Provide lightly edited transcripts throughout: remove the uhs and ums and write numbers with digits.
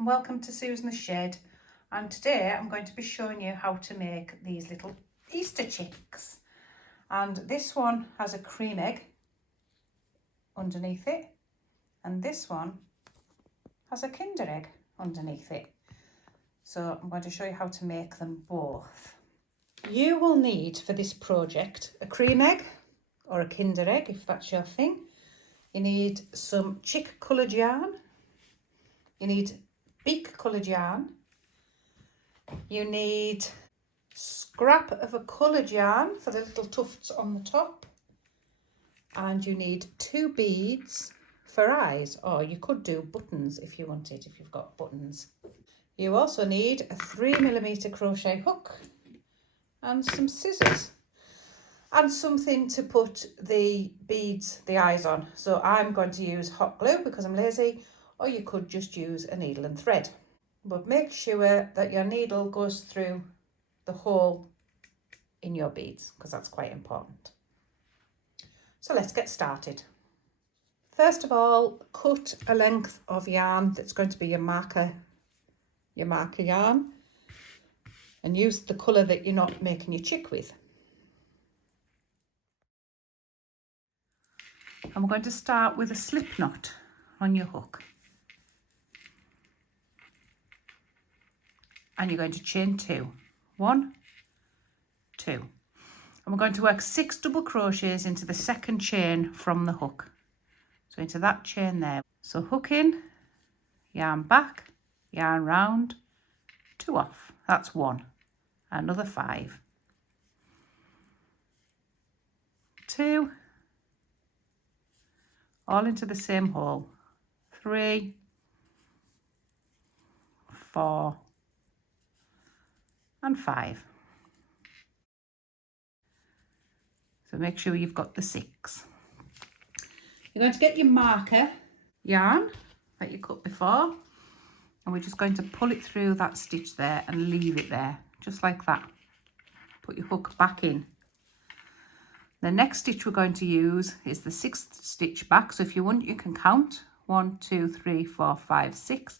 and welcome to Susan the Shed, and today I'm going to be showing you how to make these little Easter chicks. And this one has a cream egg underneath it, and this one has a Kinder egg underneath it. So I'm going to show you how to make them both. You will need for this project a cream egg or a Kinder egg if that's your thing. You need some chick coloured yarn. You need beak coloured yarn. You need scrap of a coloured yarn for the little tufts on the top. And you need 2 beads for eyes, or you could do buttons if you wanted, if you've got buttons. You also need a 3mm crochet hook and some scissors and something to put the beads, the eyes on. So I'm going to use hot glue because I'm lazy, or you could just use a needle and thread. But make sure that your needle goes through the hole in your beads because that's quite important. So let's get started. First of all, cut a length of yarn that's going to be your marker yarn, and use the colour that you're not making your chick with. And we're going to start with a slip knot on your hook. And you're going to chain 2. 1, 2. And we're going to work 6 double crochets into the second chain from the hook. So into that chain there. So hook in, yarn back, yarn round, 2 off. That's 1. Another 5. 2. All into the same hole. 3, 4, and 5. So make sure you've got the 6. You're going to get your marker yarn that you cut before, and we're just going to pull it through that stitch there and leave it there, just like that. Put your hook back in. The next stitch we're going to use is the 6th stitch back. So if you want, you can count 1, 2, 3, 4, 5, 6,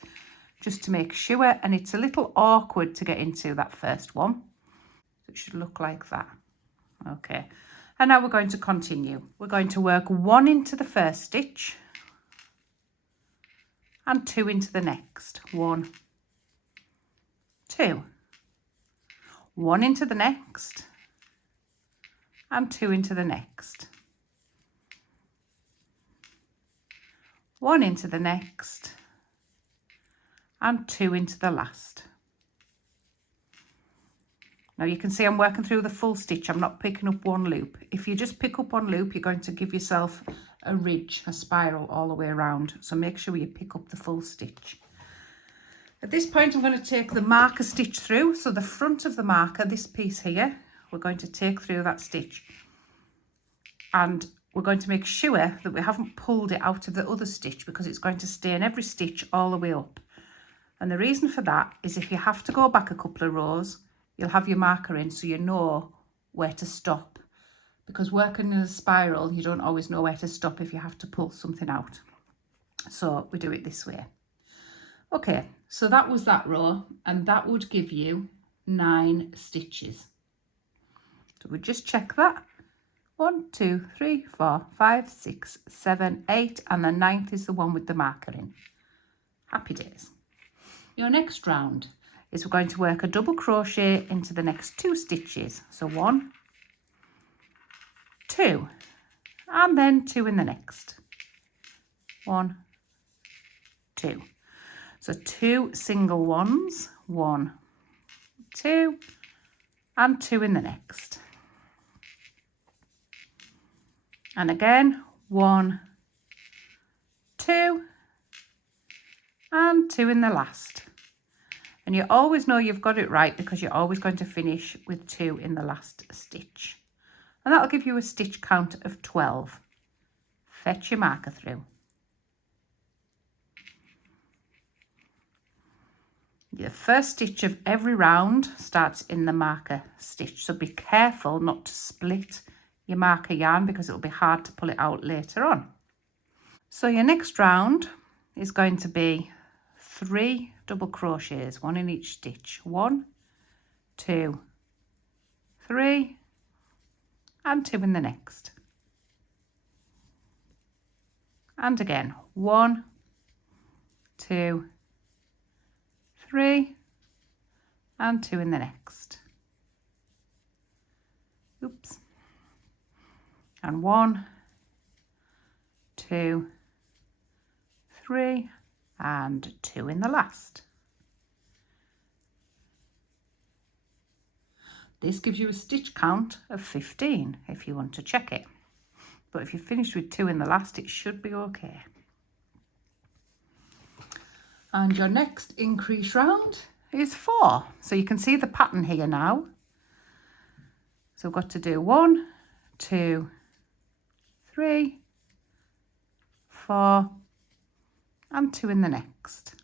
just to make sure. And it's a little awkward to get into that first one. So it should look like that. Okay. And now we're going to continue. We're going to work 1 into the first stitch and 2 into the next. 1, 2. 1 into the next and 2 into the next. 1 into the next and 2 into the last. Now you can see I'm working through the full stitch. I'm not picking up one loop. If you just pick up one loop, you're going to give yourself a ridge, a spiral all the way around. So make sure you pick up the full stitch. At this point, I'm going to take the marker stitch through. So the front of the marker, this piece here, we're going to take through that stitch. And we're going to make sure that we haven't pulled it out of the other stitch because it's going to stay in every stitch all the way up. And the reason for that is if you have to go back a couple of rows, you'll have your marker in so you know where to stop. Because working in a spiral, you don't always know where to stop if you have to pull something out. So we do it this way. Okay, so that was that row, and that would give you 9 stitches. So we just check that. 1, 2, 3, 4, 5, 6, 7, 8, and the 9th is the one with the marker in. Happy days. Your next round is we're going to work a double crochet into the next 2 stitches. So 1, 2, and then 2 in the next. 1, 2. So 2 single ones, 1, 2, and 2 in the next. And again, 1, 2, and 2 in the last. And you always know you've got it right because you're always going to finish with 2 in the last stitch. And that'll give you a stitch count of 12. Fetch your marker through. The first stitch of every round starts in the marker stitch. So be careful not to split your marker yarn because it'll be hard to pull it out later on. So your next round is going to be 3 double crochets, 1 in each stitch. 1, 2, 3, and 2 in the next. And again, 1, 2, 3, and 2 in the next. Oops. And 1, 2, 3, and 2 in the last. This gives you a stitch count of 15 if you want to check it. But if you finished with 2 in the last, it should be okay. And your next increase round is 4. So you can see the pattern here now. So we've got to do 1, 2, 3, 4, and 2 in the next.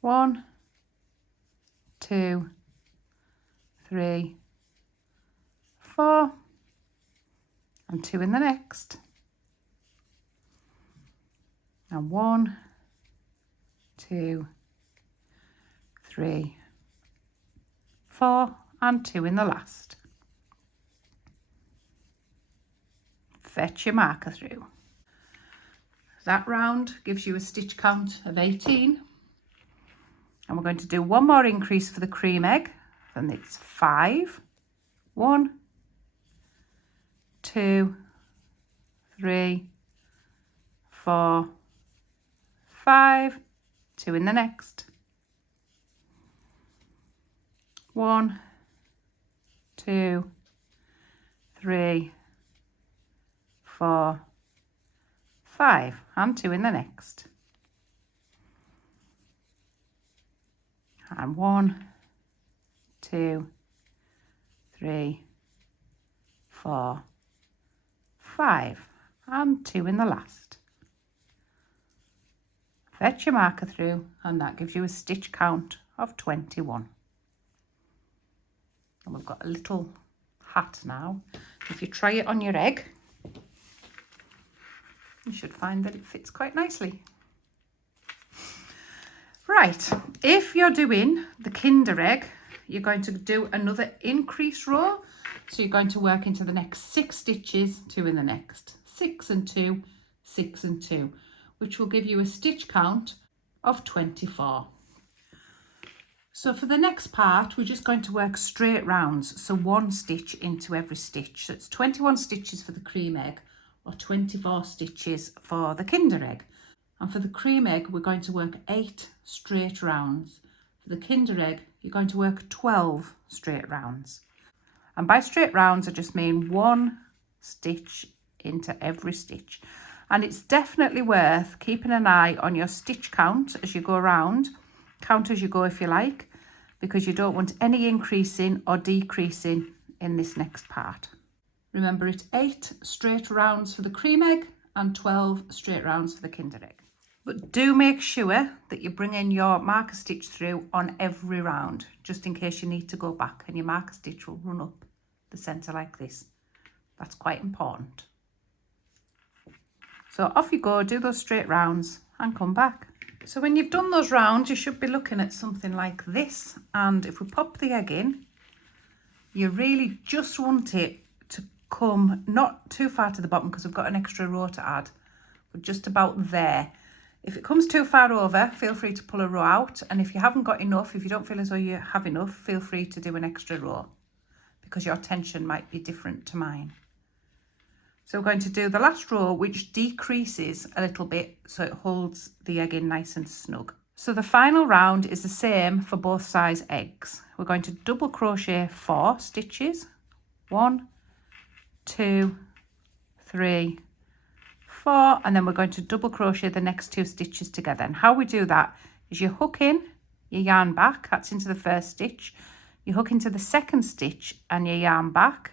One, 2, 3, 4, and 2 in the next. And 1, 2, 3, 4, and 2 in the last. Fetch your marker through. That round gives you a stitch count of 18. And we're going to do one more increase for the cream egg, and it's 5. 1, 2, 3, 4, 5, 2 in the next. 1, 2, 3, 4, 5, and 2 in the next. And 1, 2, 3, 4, 5, and 2 in the last. Fetch your marker through, and that gives you a stitch count of 21. And we've got a little hat now. If you try it on your egg, you should find that it fits quite nicely. Right, if you're doing the Kinder egg, you're going to do another increase row. So you're going to work into the next 6 stitches, 2 in the next. 6 and 2, 6 and 2, which will give you a stitch count of 24. So for the next part, we're just going to work straight rounds. So 1 stitch into every stitch. So it's 21 stitches for the cream egg, or 24 stitches for the Kinder egg. And for the cream egg, we're going to work 8 straight rounds. For the Kinder egg, you're going to work 12 straight rounds. And by straight rounds, I just mean 1 stitch into every stitch. And it's definitely worth keeping an eye on your stitch count as you go around. Count as you go if you like, because you don't want any increasing or decreasing in this next part. Remember, it's 8 straight rounds for the cream egg and 12 straight rounds for the Kinder egg. But do make sure that you bring in your marker stitch through on every round, just in case you need to go back, and your marker stitch will run up the centre like this. That's quite important. So off you go, do those straight rounds and come back. So when you've done those rounds, you should be looking at something like this. And if we pop the egg in, you really just want it to come not too far to the bottom, because we've got an extra row to add, but just about there. If it comes too far over, feel free to pull a row out. And if you haven't got enough, if you don't feel as though you have enough, feel free to do an extra row, because your tension might be different to mine. So we're going to do the last row, which decreases a little bit so it holds the egg in nice and snug. So the final round is the same for both size eggs. We're going to double crochet 4 stitches. 1, 2, 3, 4, and then we're going to double crochet the next 2 stitches together. And how we do that is you hook in, you yarn back, that's into the first stitch, you hook into the second stitch and you yarn back,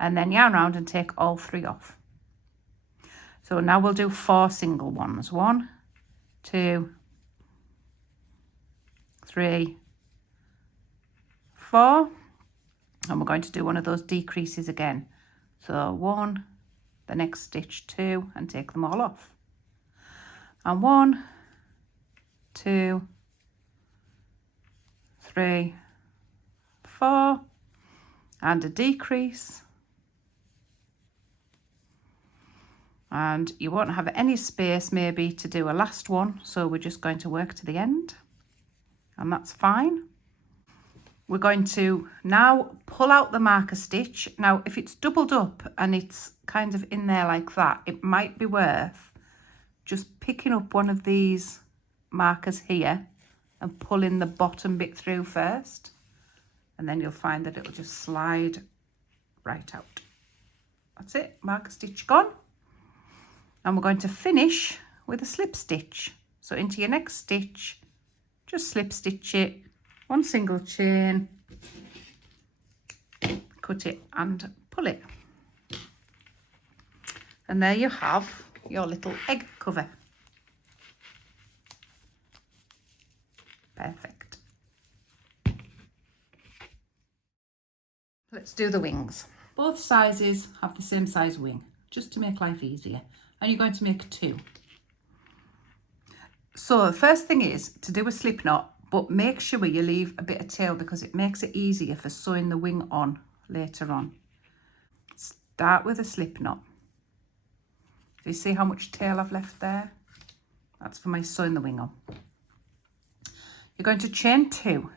and then yarn round and take all 3 off. So now we'll do 4 single ones. 1, 2, 3, 4, and we're going to do one of those decreases again. So 1, the next stitch 2, and take them all off. And 1, 2, 3, 4, and a decrease. And you won't have any space maybe to do a last one, so we're just going to work to the end, and that's fine. We're going to now pull out the marker stitch. Now if it's doubled up and it's kind of in there like that, it might be worth just picking up one of these markers here and pulling the bottom bit through first, and then you'll find that it'll just slide right out. That's it, marker stitch gone. And we're going to finish with a slip stitch. So into your next stitch, just slip stitch it, 1 single chain, cut it and pull it. And there you have your little egg cover. Perfect. Let's do the wings. Both sizes have the same size wing, just to make life easier. And you're going to make 2. So the first thing is to do a slip knot, but make sure you leave a bit of tail because it makes it easier for sewing the wing on later on. Start with a slip knot. Do you see how much tail I've left there? That's for my sewing the wing on. You're going to chain 2.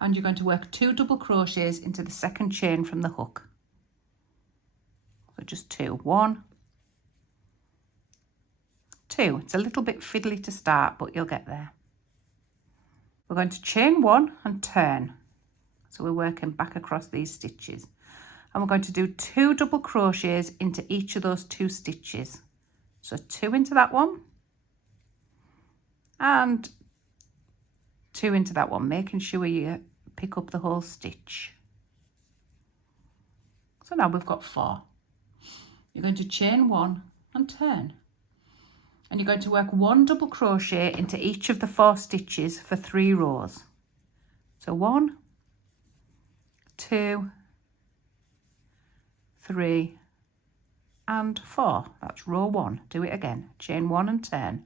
And you're going to work 2 double crochets into the second chain from the hook. So just 2. 1, 2. It's a little bit fiddly to start, but you'll get there. We're going to chain 1 and turn. So we're working back across these stitches. And we're going to do 2 double crochets into each of those 2 stitches. So 2 into that one and 2 into that one, making sure you pick up the whole stitch. So now we've got 4. You're going to chain 1 and turn. And you're going to work 1 double crochet into each of the 4 stitches for 3 rows. So 1, 2, 3 and 4. That's row 1. Do it again. Chain 1 and turn.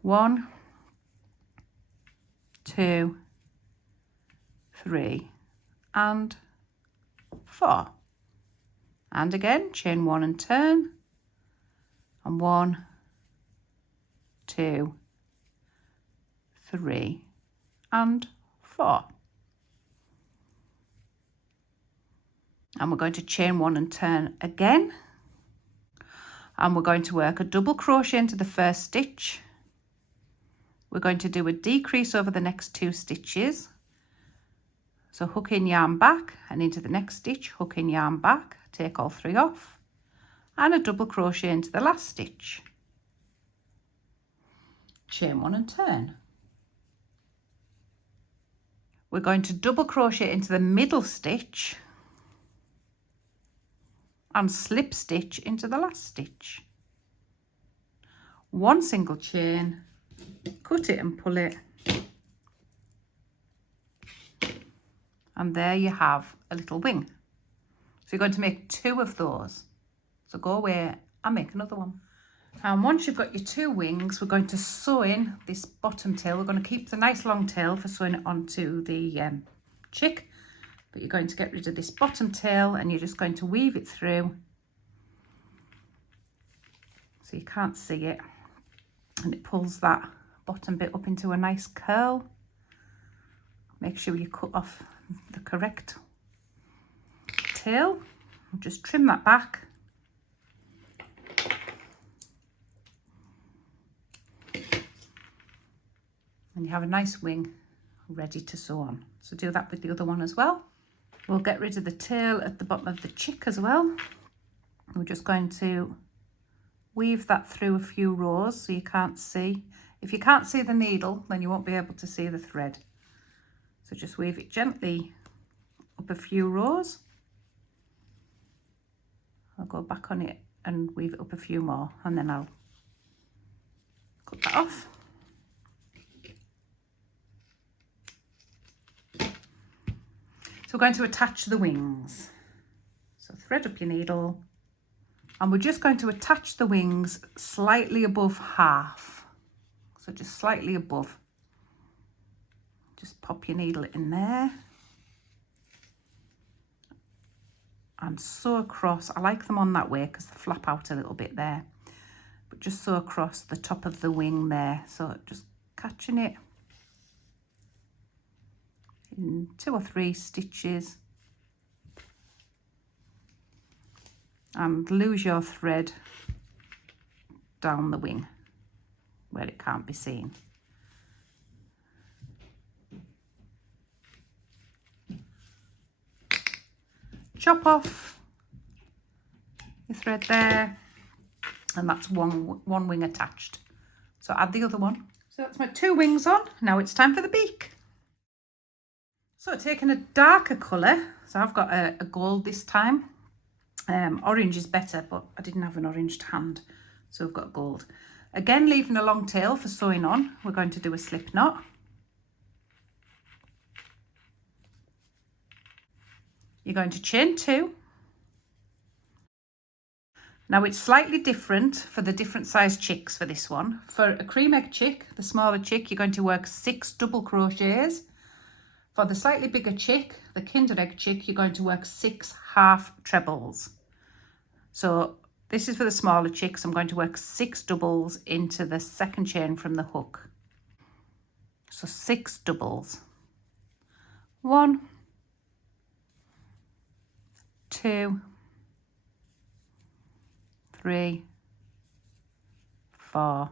1, 2, 3 and 4. And again, chain 1 and turn. And 1, 2, 3 and 4. And we're going to chain 1 and turn again. And we're going to work a double crochet into the first stitch. We're going to do a decrease over the next 2 stitches. So hook in, yarn back, and into the next stitch, hook in, yarn back, take all 3 off, and a double crochet into the last stitch. Chain 1 and turn. We're going to double crochet into the middle stitch and slip stitch into the last stitch. 1 single chain, cut it and pull it, and there you have a little wing. So you're going to make 2 of those. So go away and make another one. And once you've got your 2 wings, we're going to sew in this bottom tail. We're going to keep the nice long tail for sewing it onto the chick, but you're going to get rid of this bottom tail and you're just going to weave it through so you can't see it, and it pulls that bottom bit up into a nice curl. Make sure you cut off the correct tail. Just trim that back. And you have a nice wing ready to sew on. So do that with the other one as well. We'll get rid of the tail at the bottom of the chick as well. We're just going to weave that through a few rows so you can't see. If you can't see the needle, then you won't be able to see the thread. So just weave it gently up a few rows. I'll go back on it and weave it up a few more, and then I'll cut that off. So we're going to attach the wings. So thread up your needle And we're just going to attach the wings slightly above half. So just slightly above. Just pop your needle in there. And sew across. I like them on that way because they flap out a little bit there. But just sew across the top of the wing there. So just catching it in 2 or 3 stitches. And lose your thread down the wing where it can't be seen. Chop off your thread there, and that's one wing attached. So add the other one. So that's my 2 wings on. Now it's time for the beak. So taking a darker colour, so I've got a gold this time. Orange is better, but I didn't have an orange to hand, so I've got gold. Again, leaving a long tail for sewing on, we're going to do a slip knot. You're going to chain 2. Now it's slightly different for the different size chicks for this one. For a cream egg chick, the smaller chick, you're going to work 6 double crochets. For the slightly bigger chick, the kinder egg chick, you're going to work 6 half trebles. So this is for the smaller chicks. I'm going to work 6 doubles into the second chain from the hook. So 6 doubles. 1, 2, 3, 4,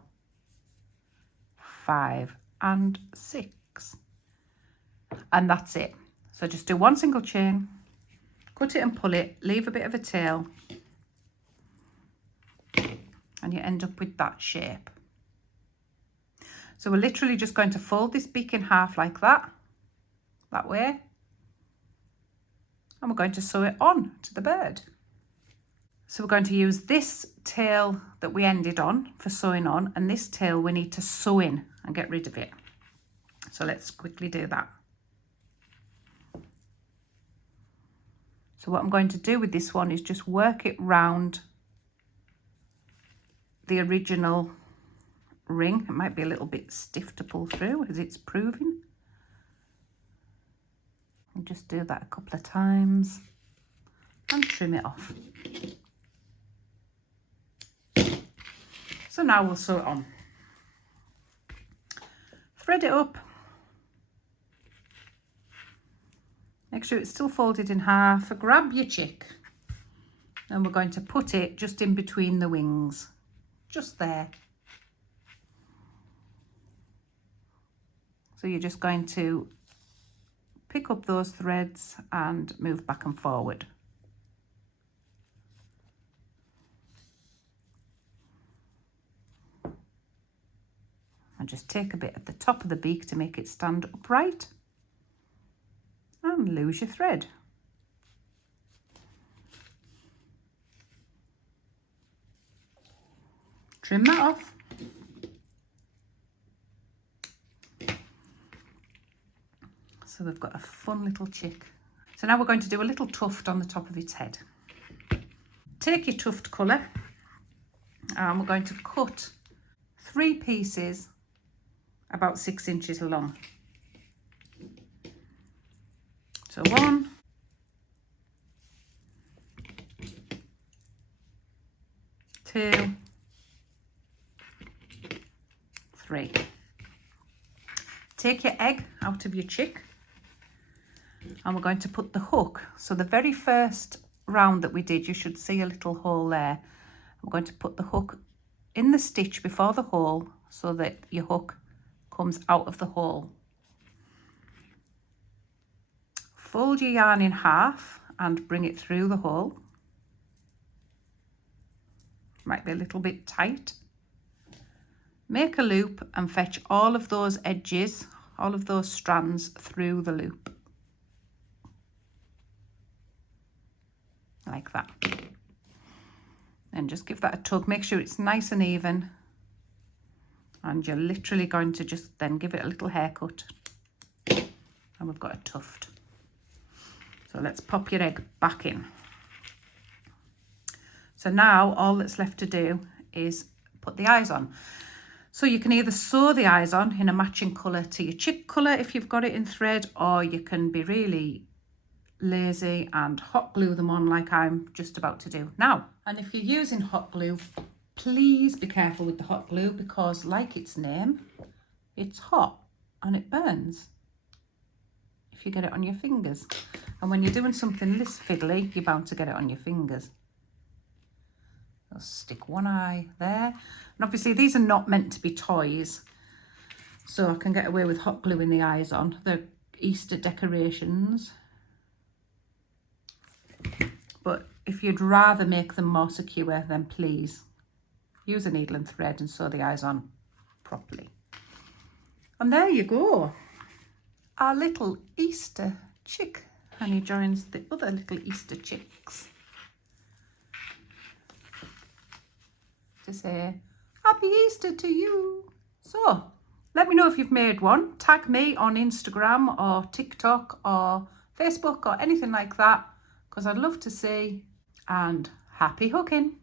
5, and 6. And that's it. So just do 1 single chain, cut it and pull it, leave a bit of a tail, and you end up with that shape. So we're literally just going to fold this beak in half like that way, and we're going to sew it on to the bird. So we're going to use this tail that we ended on for sewing on, and this tail we need to sew in and get rid of it. So let's quickly do that. So what I'm going to do with this one is just work it round the original ring. It might be a little bit stiff to pull through as it's proving. And just do that a couple of times and trim it off. So now we'll sew it on. Thread it up. Make sure it's still folded in half. Grab your chick and we're going to put it just in between the wings, just there. So you're just going to pick up those threads and move back and forward. And just take a bit at the top of the beak to make it stand upright. And lose your thread. Trim that off. So we've got a fun little chick. So now we're going to do a little tuft on the top of its head. Take your tuft colour and we're going to cut 3 pieces about 6 inches long. So 1, 2, 3. Take your egg out of your chick and we're going to put the hook. So the very first round that we did, you should see a little hole there. We're going to put the hook in the stitch before the hole so that your hook comes out of the hole. Fold your yarn in half and bring it through the hole. Might be a little bit tight. Make a loop and fetch all of those edges, all of those strands through the loop. Like that. And just give that a tug. Make sure it's nice and even. And you're literally going to just then give it a little haircut. And we've got a tuft. So let's pop your egg back in. So now all that's left to do is put the eyes on. So you can either sew the eyes on in a matching colour to your chick colour if you've got it in thread, or you can be really lazy and hot glue them on like I'm just about to do now. And if you're using hot glue, please be careful with the hot glue, because like its name, it's hot and it burns if you get it on your fingers. And when you're doing something this fiddly, you're bound to get it on your fingers. I'll stick one eye there. And obviously these are not meant to be toys, so I can get away with hot gluing the eyes on. They're Easter decorations. But if you'd rather make them more secure, then please use a needle and thread and sew the eyes on properly. And there you go. Our little Easter chick. And he joins the other little Easter chicks to say Happy Easter to you. So let me know if you've made one. Tag me on Instagram or TikTok or Facebook or anything like that, because I'd love to see. And happy hooking.